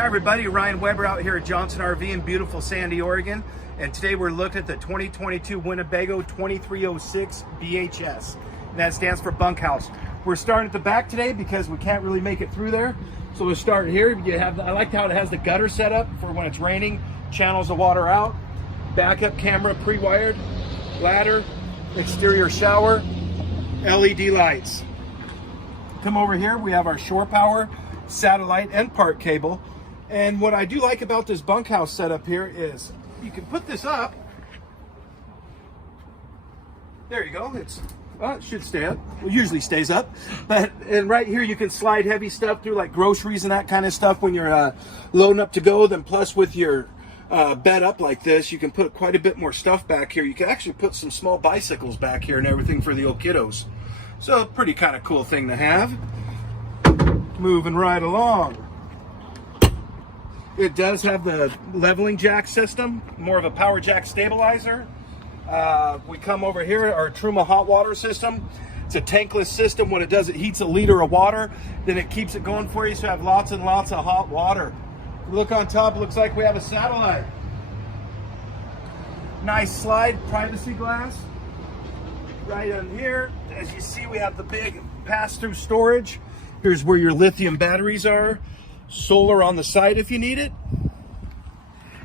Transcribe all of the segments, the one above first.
Hi everybody, Ryan Weber out here at Johnson RV in beautiful Sandy, Oregon. And today we're looking at the 2022 Winnebago 2306 BHS. And that stands for bunkhouse. We're starting at the back today because we can't really make it through there. So we'll start here. You have, I like how it has the gutter set up for when it's raining, channels the water out. Backup camera pre-wired, ladder, exterior shower, LED lights. Come over here, we have our shore power, satellite, and park cable. And what I do like about this bunkhouse setup here is you can put this up. There you go. It should stay up. It usually stays up. And right here you can slide heavy stuff through, like groceries and that kind of stuff when you're loading up to go. Then plus with your bed up like this, you can put quite a bit more stuff back here. You can actually put some small bicycles back here and everything for the old kiddos. So pretty kind of cool thing to have. Moving right along. It does have the leveling jack system, more of a power jack stabilizer. We come over here, our Truma hot water system. It's a tankless system. What it does, it heats a liter of water, then it keeps it going for you, so you have lots and lots of hot water. Look on top, looks like we have a satellite. Nice slide, privacy glass. Right on here, as you see, we have the big pass-through storage. Here's where your lithium batteries are. Solar on the side if you need it.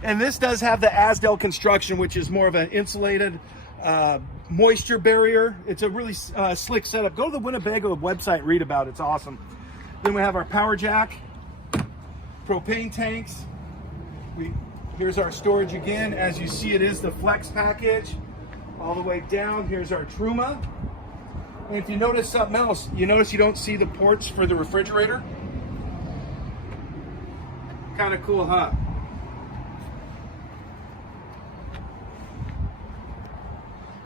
And this does have the Asdel construction, which is more of an insulated moisture barrier. It's a really slick setup. Go to the Winnebago website, read about it. It's awesome. Then we have our power jack, propane tanks. Here's our storage again. As you see, it is the Flex package. All the way down, here's our Truma. And if you notice something else, you notice you don't see the ports for the refrigerator. Kind of cool, huh?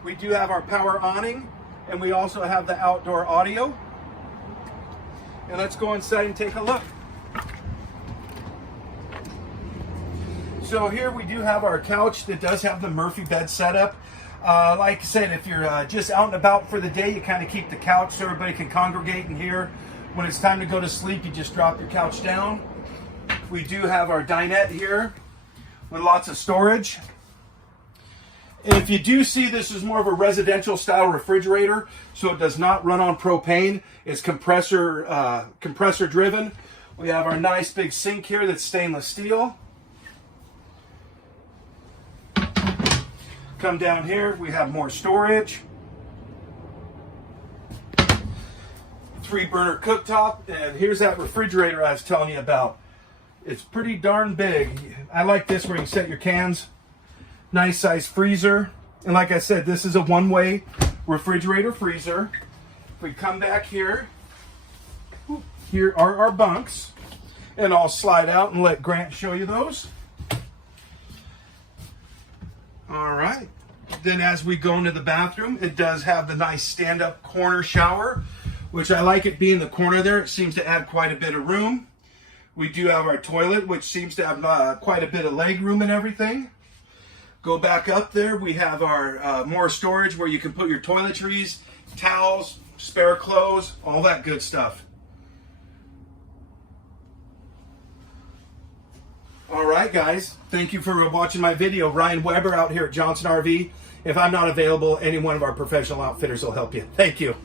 We do have our power awning, and we also have the outdoor audio. And let's go inside and take a look. So here we do have our couch that does have the Murphy bed setup. Like I said, if you're just out and about for the day, you kind of keep the couch so everybody can congregate in here. When it's time to go to sleep, you just drop your couch down. We do have our dinette here with lots of storage. And if you do see, this is more of a residential style refrigerator, so it does not run on propane. It's compressor driven. We have our nice big sink here that's stainless steel. Come down here, we have more storage. 3-burner cooktop, and here's that refrigerator I was telling you about. It's pretty darn big. I like this where you can set your cans. Nice size freezer. And like I said, this is a one-way refrigerator freezer. If we come back here, here are our bunks. And I'll slide out and let Grant show you those. All right. Then as we go into the bathroom, it does have the nice stand-up corner shower, which I like it being the corner there. It seems to add quite a bit of room. We do have our toilet, which seems to have quite a bit of leg room and everything. Go back up there. We have our more storage where you can put your toiletries, towels, spare clothes, all that good stuff. All right, guys. Thank you for watching my video. Ryan Weber out here at Johnson RV. If I'm not available, any one of our professional outfitters will help you. Thank you.